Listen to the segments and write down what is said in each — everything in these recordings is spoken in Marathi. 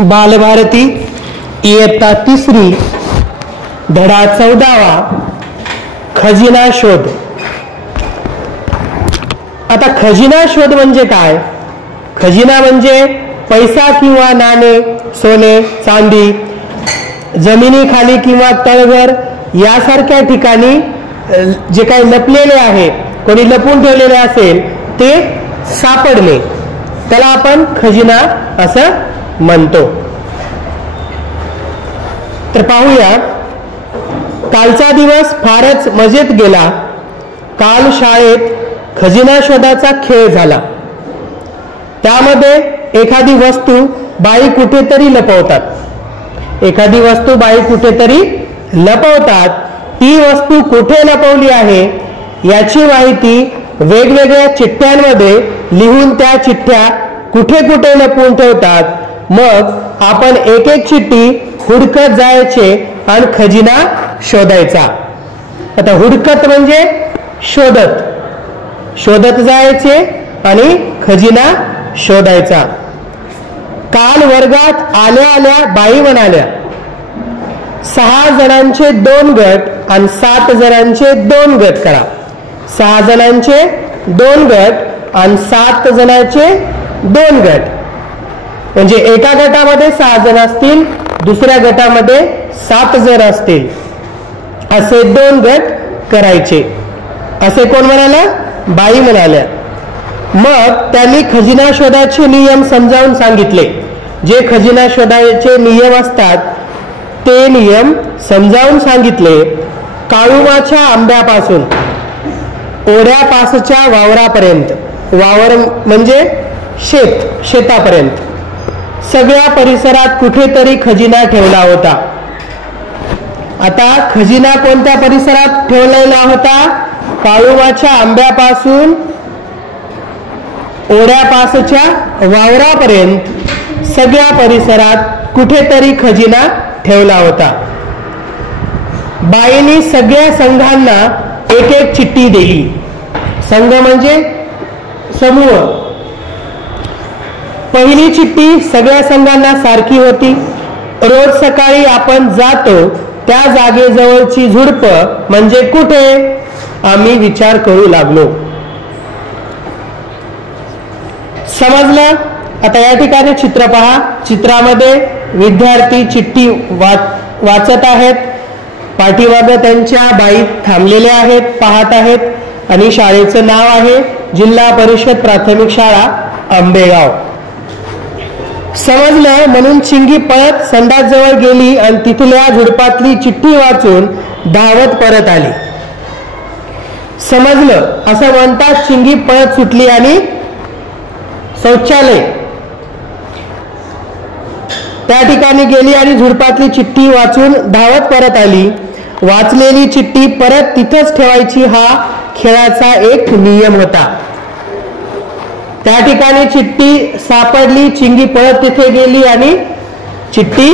बालभारती इयत्ता 3री धडा 14वा खजिना शोध। आता खजिना शोध म्हणजे काय? खजिना म्हणजे पैसा किंवा नाणे, सोने, चांदी जमिनीखाली किंवा तळघर यासारख्या ठिकाणी जे काही लपलेले आहे, कोणी लपून ठेवलेले असेल ते सापडणे, त्याला आपण खजिना असं म्हणतो। तर पाहूया, कालचा दिवस फारच मजेत गेला। काल शाळेत खजिना शोधाचा खेळ झाला। त्यामध्ये एखादी वस्तू बाई कुठेतरी लपवतात। एखादी वस्तू बाई कुठेतरी लपवतात। ती वस्तू कुठे लपवली आहे याची माहिती वेगवेगळ्या चिठ्ठ्यांमध्ये लिहून त्या चिठ्ठ्या कुठे कुठे लपवून ठेवतात। मग आपण एक एक चिठ्ठी हुडकत जायचे आणि खजिना शोधायचा। आता हुडकत म्हणजे शोधत, शोधत जायचे आणि खजिना शोधायचा। काल वर्गात आल्या आल्या बाई म्हणाल्या, 6 जणांचे 2 गट आणि 7 जणांचे 2 गट करा। 6 जणांचे 2 गट आणि 7 जणांचे 2 गट, म्हणजे एका गटामध्ये 6 जण असतील, दुसऱ्या गटामध्ये 7 जण असतील, असे 2 गट करायचे। असे कोण म्हणाला? बाई म्हणाल्या। मग त्यांनी खजिना शोधाचे नियम समजावून सांगितले। जे खजिना शोधाचे नियम असतात ते नियम समजावून सांगितले। काळुमाच्या आंब्यापासून ओढ्यापासच्या वावरापर्यंत, वावर म्हणजे शेत, शेतापर्यंत सगळ्या परिसरात कुठेतरी खजिना ठेवला होता। आता खजिना कोणत्या परिसरात ठेवलेला होता? काळुमाच्या आंब्यापासून ओढ्यापासच्या वावरापर्यंत सगळ्या परिसरात कुठेतरी खजिना ठेवला होता। बाईंनी सगळ्या संघांना एक एक चिठ्ठी दिली। संघ म्हणजे समूह। पहिली चिठ्ठी सगळ्या संघांना सारखी होती। रोज सकाळी आपण जातो त्या जागेजवळची झुडप म्हणजे कुठे? आम्ही विचार करू लागलो। समजलं? आता या ठिकाणी चित्र पहा। चित्रामध्ये विद्यार्थी चिठ्ठी वाचत आहेत। पाठीमागे त्यांच्या बाई थांबलेल्या आहेत, पाहत आहेत आणि शाळेचं नाव आहे जिल्हा परिषद प्राथमिक शाळा आंबेगाव। समजलं म्हणून चिंगी पळत संडास जवळ गेली आणि तिथल्या झुडपातली चिठ्ठी वाचून धावत परत आली। समजलं असं म्हणताच चिंगी पळत सुटली आणि शौचालय त्या ठिकाणी गेली आणि झुडपातली चिठ्ठी वाचून धावत परत आली। वाचलेली चिठ्ठी परत तिथंच ठेवायची हा खेळाचा एक नियम होता। त्या ठिकाणी चिठ्ठी सापडली, चिंगी पळत तिथे गेली आणि चिठ्ठी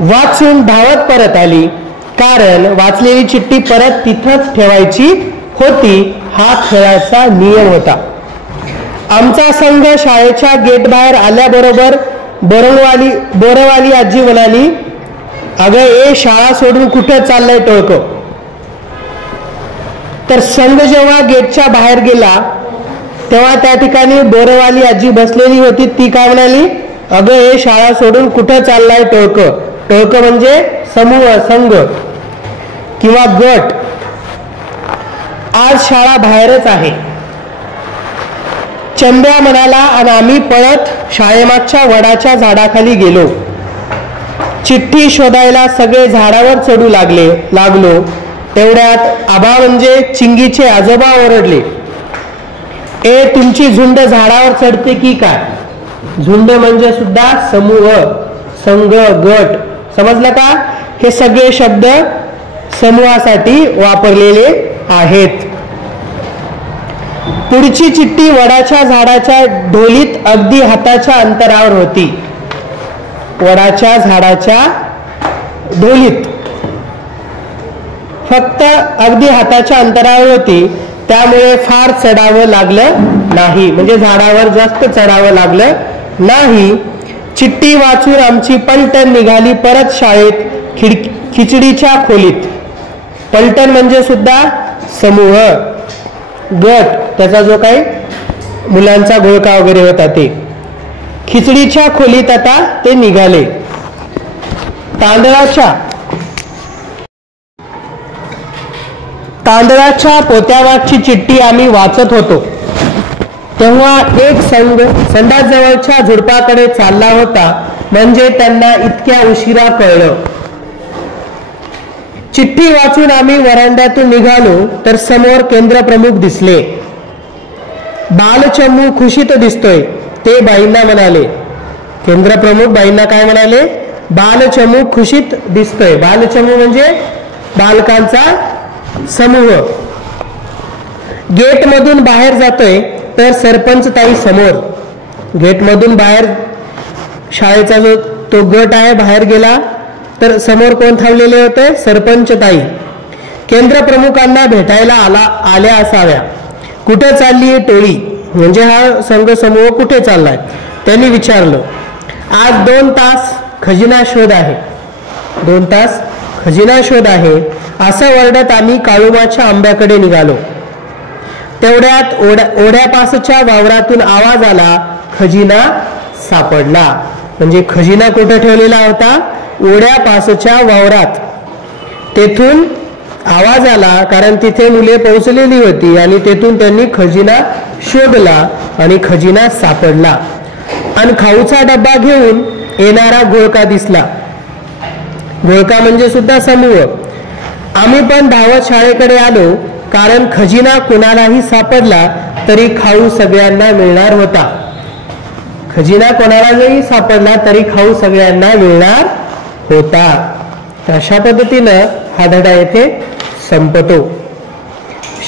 वाचून धावत परत आली, कारण वाचलेली चिठ्ठी परत तिथंच ठेवायची होती। हा खेळाचा नियम होता। आमचा संघ शाळेच्या गेट बाहेर आल्याबरोबर बोरवाली आजी म्हणाली, अगं ए शाळा सोडून कुठं चाललंय टोळकं? तर संघ जेव्हा गेटच्या बाहेर गेला तेव्हा त्या ठिकाणी बोरवाली आजी बसलेली होती। ती काय म्हणाली? अगं ए शाळा सोडून कुठं चाललाय टोळकं? टोळकं म्हणजे समूह, संघ किंवा गट। आज शाळा बाहेरच आहे। चंद्या म्हणाला आणि आम्ही पळत शाळेमागच्या वडाच्या झाडाखाली गेलो। चिठ्ठी शोधायला सगळे झाडावर चढू लागलो। तेवढ्यात आबा म्हणजे चिंगीचे आजोबा ओरडले, ए तुमची झुंड झाडावर चढते की काय? झुंड म्हणजे सुद्धा समूह, संघ, गट। समजलं का? हे सगळे शब्द समूहासाठी वापरलेले आहेत। पुढची चिठ्ठी वडाच्या झाडाच्या ढोलीत अगदी हाताच्या अंतरावर होती। वडाच्या झाडाच्या ढोलीत फक्त अगदी हाताच्या अंतरावर होती, त्यामुळे फार चढावं लागलं नाही, म्हणजे झाडावर जास्त चढावं लागलं नाही। चिठ्ठी वाचून आमची पलटण निघाली परत शाळेत खिचडीच्या खोलीत. पलटण म्हणजे सुद्धा समूह, गट, त्याचा जो काही मुलांचा घोळका वगैरे होता ते. खिचडीच्या खोलीत आता ते निघाले. तांदळाच्या पोत्यावाची चिठ्ठी आम्ही वाचत होतो तेव्हा एक संघ संडास जवळच्या झुडपाकडे चालला होता. म्हणजे त्यांना इतक्या उशिरा कळलं. चिठ्ठी वाचून आम्ही वरांड्यातून निघालो तर समोर केंद्रप्रमुख दिसले. बालचमू खुशीत दिसतोय, ते बाईंना म्हणाले. केंद्रप्रमुख बाईंना काय म्हणाले? बालचमू खुशीत दिसतोय. बालचमू म्हणजे बालकांचा समूह. गेट मधून बाहेर जातोय तर सरपंच ताई समोर. गेट मधून बाहेर शाळेचा जो तो गट आहे बाहेर गेला तर समोर कोण थांबलेले होते? सरपंच ताई. केंद्रप्रमुखांना भेटायला आल्या असाव्या. कुठे चालली आहे टोळी? म्हणजे हा संघ समूह कुठे चाललाय? त्यांनी विचारलं. आज 2 तास खजिना शोध आहे. 2 तास खजिना शोध आहे असं वर्डत आम्ही काळुमाच्या आंब्याकडे निघालो. तेवढ्यात ओढ्यापासच्या वावरातून आवाज आला, खजिना सापडला. म्हणजे खजिना कुठे ठेवलेला होता? ओढ्यापासच्या वावरात. तेथून आवाज आला कारण तिथे मुले पोहोचलेली होती आणि तेथून त्यांनी खजिना शोधला आणि खजिना सापडला. आणि खाऊचा डब्बा घेऊन येणारा घोळका दिसला. घोळका म्हणजे सुद्धा समूह. आम्ही पण धावत शाळेकडे आलो कारण खजिना कुणालाही सापडला तरी खाऊ सगळ्यांना मिळणार होता. खजिना कोणाला जरी सापडला तरी खाऊ सगळ्यांना मिळणार होता. अशा पद्धतीनं हा धडा येथे संपतो.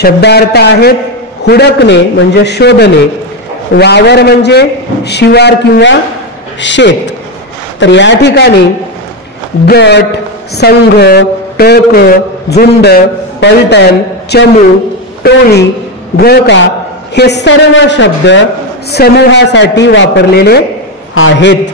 शब्दार्थ आहेत हुडकणे म्हणजे शोधणे, वावर म्हणजे शिवार किंवा शेत. तर या ठिकाणी गट, संघ, टोक, झुंड, पलटण, चमू, टोळी, घोळका हे सर्व शब्द समूहासाठी वापरलेले आहेत.